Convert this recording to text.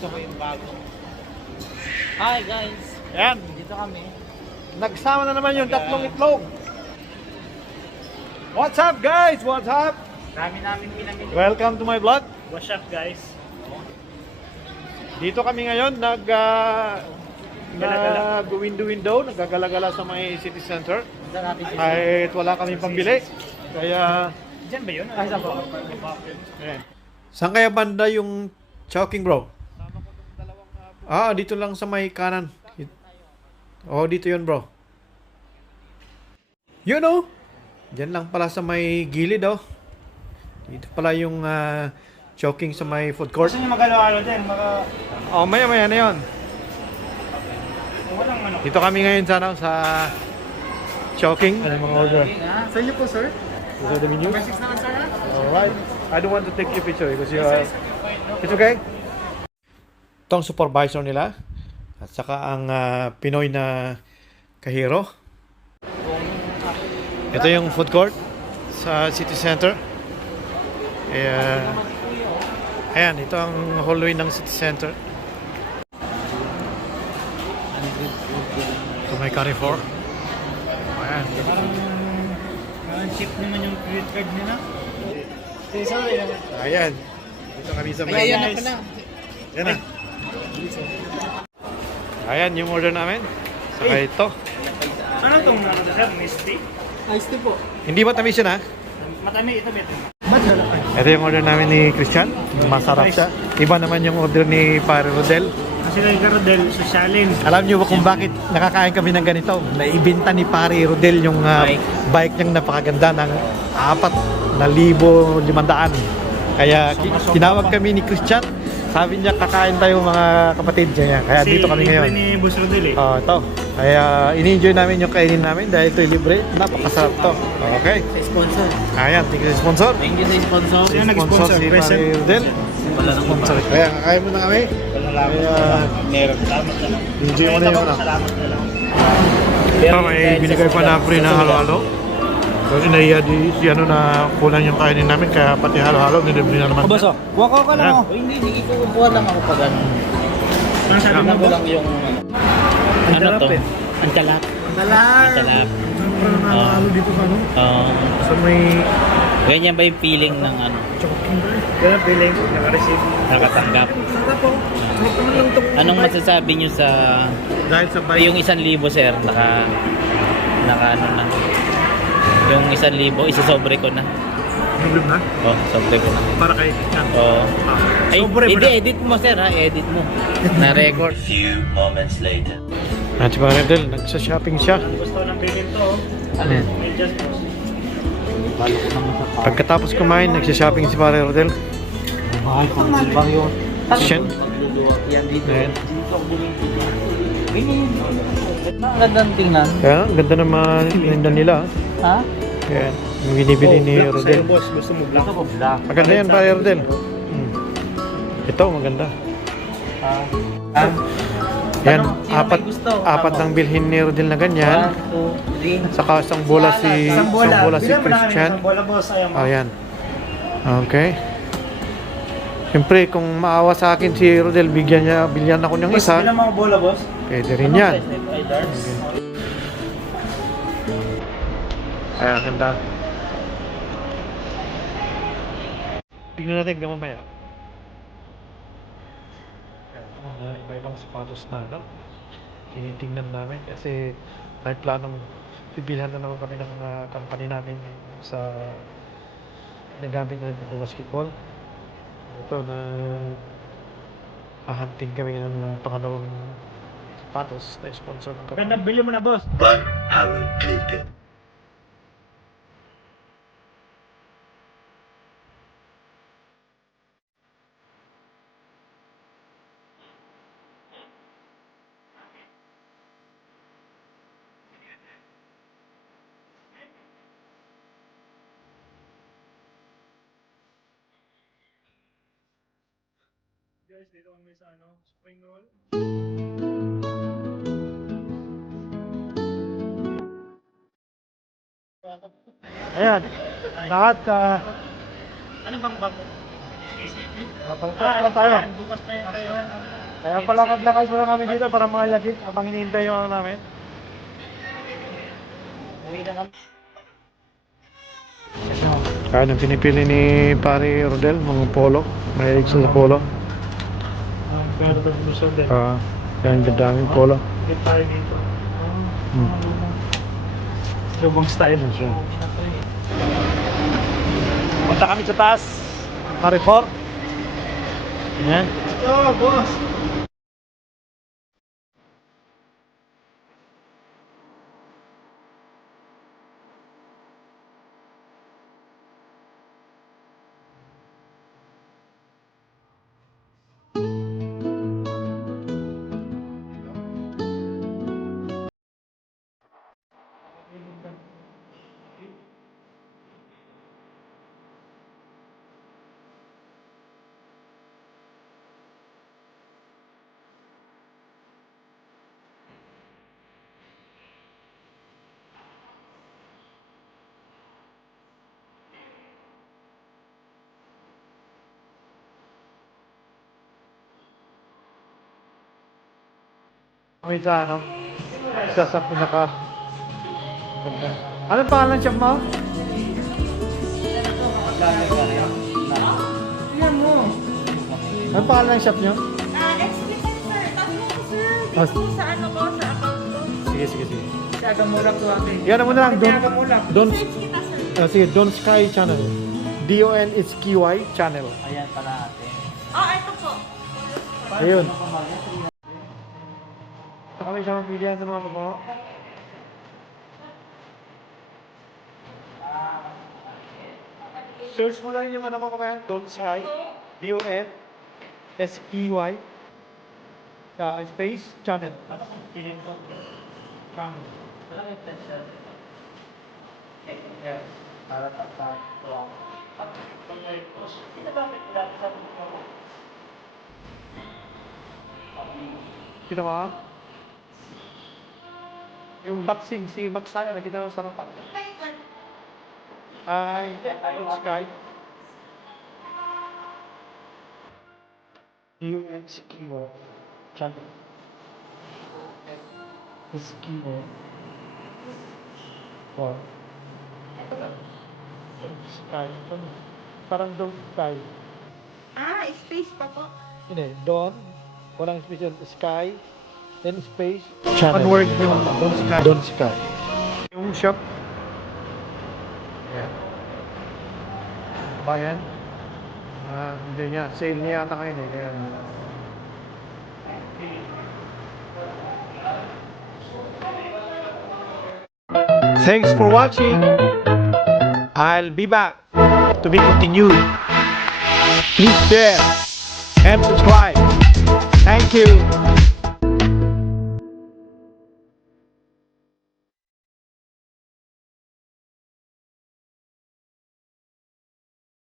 gusto ko yung bagong. Hi guys! Yan. Dito kami. Nagsama na naman yung tatlong itlog. What's up guys? What's up? Dami namin pinamili. Welcome to my vlog. What's up guys? Dito kami ngayon nag-window, nagagala-gala sa may city center. Kahit wala kaming pambili. Kaya Diyan ba yun? Ay, saan po? saan kaya banda yung Chowking bro? Dito lang sa may kanan. Dito yun bro. You know? Diyan lang pala sa may gilid Dito pala yung Chowking sa may food court. Gusto nyo mag-alo-alo din? Maya na yun. Walang ano. Dito kami ngayon sa Chowking. Ano mga order? Sa inyo po sir? Is that the menu? Number 6 naman sir ha? Alright. I don't want to take your picture because you are... It's okay? Ito ang supervisor nila. At saka ang Pinoy na kahiro. Ito yung food court sa city center. Ayan, ito ang hallway ng city center. Ito may Carrefour. Ayan. Cheap naman yung credit card nila. Ayan. Dito kami sa may... Ayan na pala. Yan na. Ayan yung order namin. Saka ito. Ano itong ano sir? Misty? Iced tea po. Hindi matamis yun Matami ito beto. Ito yung order namin ni Christian. Masarap siya. Iba naman yung order ni Pare Rodel. Kasi lang Rodel, sosyalin. Alam niyo ba kung bakit nakakain kami ng ganito? Naibinta ni Pare Rodel yung bike niyang napakaganda ng 4,500. Kaya tinawag kami ni Christian. Sabi niya kakain tayo mga kapatid niya. Kaya dito kami ngayon. Libre ni Boss Rodel Ito. Kaya ini-enjoy namin yung kainin namin dahil ito libre. Napakasarap to. Okay. Sa sponsor. Ayan, thank you sa sponsor. Thank you sa sponsor. Sino nag-sponsor? Si Pare Rodel. Wala nang sponsor. Kaya kakain mo na kami. Meron. Salamat na lang. Enjoy mo na yung Salamat na lang. Ito, may binigay pa na free na halo-halo. Kasi nahiya si na kulang yung kainin namin, kaya pati halo-halo, nilibli na naman. Boss, kuha ka lang Hindi, kukuha lang ako pag ano. Sabi mo lang yung ano to? Antalap. Antalap. Halo dito sa sa may Ganyan ba yung feeling ng ano? Chowking ba? Ganyan feeling, naka-receive. Nakatanggap. Anong masasabi nyo sa Dahil sa bike. yung 1,000 sir, naka ano na. Yung 1,000, isasobre ko na. Problem na? Sobre ko na. Para kay Christian. Ay, Sobre mo hindi, na. edit mo sir ha, edit mo. Na-record. Few moments later. At si Paredel, nagsa-shopping siya. Gusto ng bilhin to. Ano yan? May just Pagkatapos kumain, nagsa-shopping si Paredel. mahal pa ng baryo. Shen. Yan dito. Ayan. Ang gandang tingnan. Kaya, ang ganda naman yung nila. Ha? Ayan, yung binibili ni Rodel. Gusto mo black? Gusto ko black. Maganda yan, Pare Rodel. Ito, maganda. Yan, apat ng bilhin ni Rodel na ganyan. 1, 2, 3. Saka isang bola si Christian. Isang bola boss. Ayan. Okay. Siyempre, kung maawa sa akin si Rodel, bilyan ako ng isa. Bilang mga bola boss? Pwede rin yan. Ayan, ganda. Tignan natin, gaman ba yan? Iba-ibang sapatos na, no? Tinitingnan namin kasi may planong bibilhan na naman kami ng company namin sa nagamit na basketball. Ito na hahanting kami ng pangalawang sapatos na sponsor ng company. Ganda, bili mo na boss. 1 hour later. Guys, dito kami sa spring roll. Ayan, lahat Ano bang bago? Pala tayo. Bukas na yun tayo. Kaya palakad-lakad muna kami dito para mga lagit habang hinihintay yung ano namin. Uwi na kami. Kaya nang pinipili ni pare Rodel, mga polo. Mahilig siya sa polo. Pero pag-usod din. Kaya ang daming polo. Get tayo dito. Lubang style mo siya. Punta kami sa taas. Marifor. Yan. Oh, boss! Kami sa ano? Sa pinaka... Anong pangalan siya mo? Yan mo. Anong pangalan ng shop niyo? Excuse me, sir. Tanong ko, sir. Ah. Dito sa ano ko, sa account ko. Sige, sige, sige. Si Agamulak to ate. Yan mo na lang. Don, Search kita, sir. sige, Don Sky Channel. DONSKY Channel. Ayan pala ate. Oh, ito po. Ayun. Kami siya mapilihan sa mga mo. Search mo lang yung ano mo kaya. Don Sky. DONSKY. Space Channel. Channel. Wala yung tension. Yes. Para tapos. Ito bakit wala sa mo? Kita mo? Yung boxing, si Max tayo, nakita mo sa rapat. Ay, Don Sky. DONSKY Channel. SKY. Wow. Sky. Parang Don Sky. Ah, space pa po. Hindi, Don. Walang special. Sky. Then space. Channel. One word yung Don Sky. Don Sky. Yung shop. Ayan. Bayan. Hindi niya. Sale niya yata kayo eh. Ayan. Thanks for watching. I'll be back to be continued. Please share and subscribe. Thank you.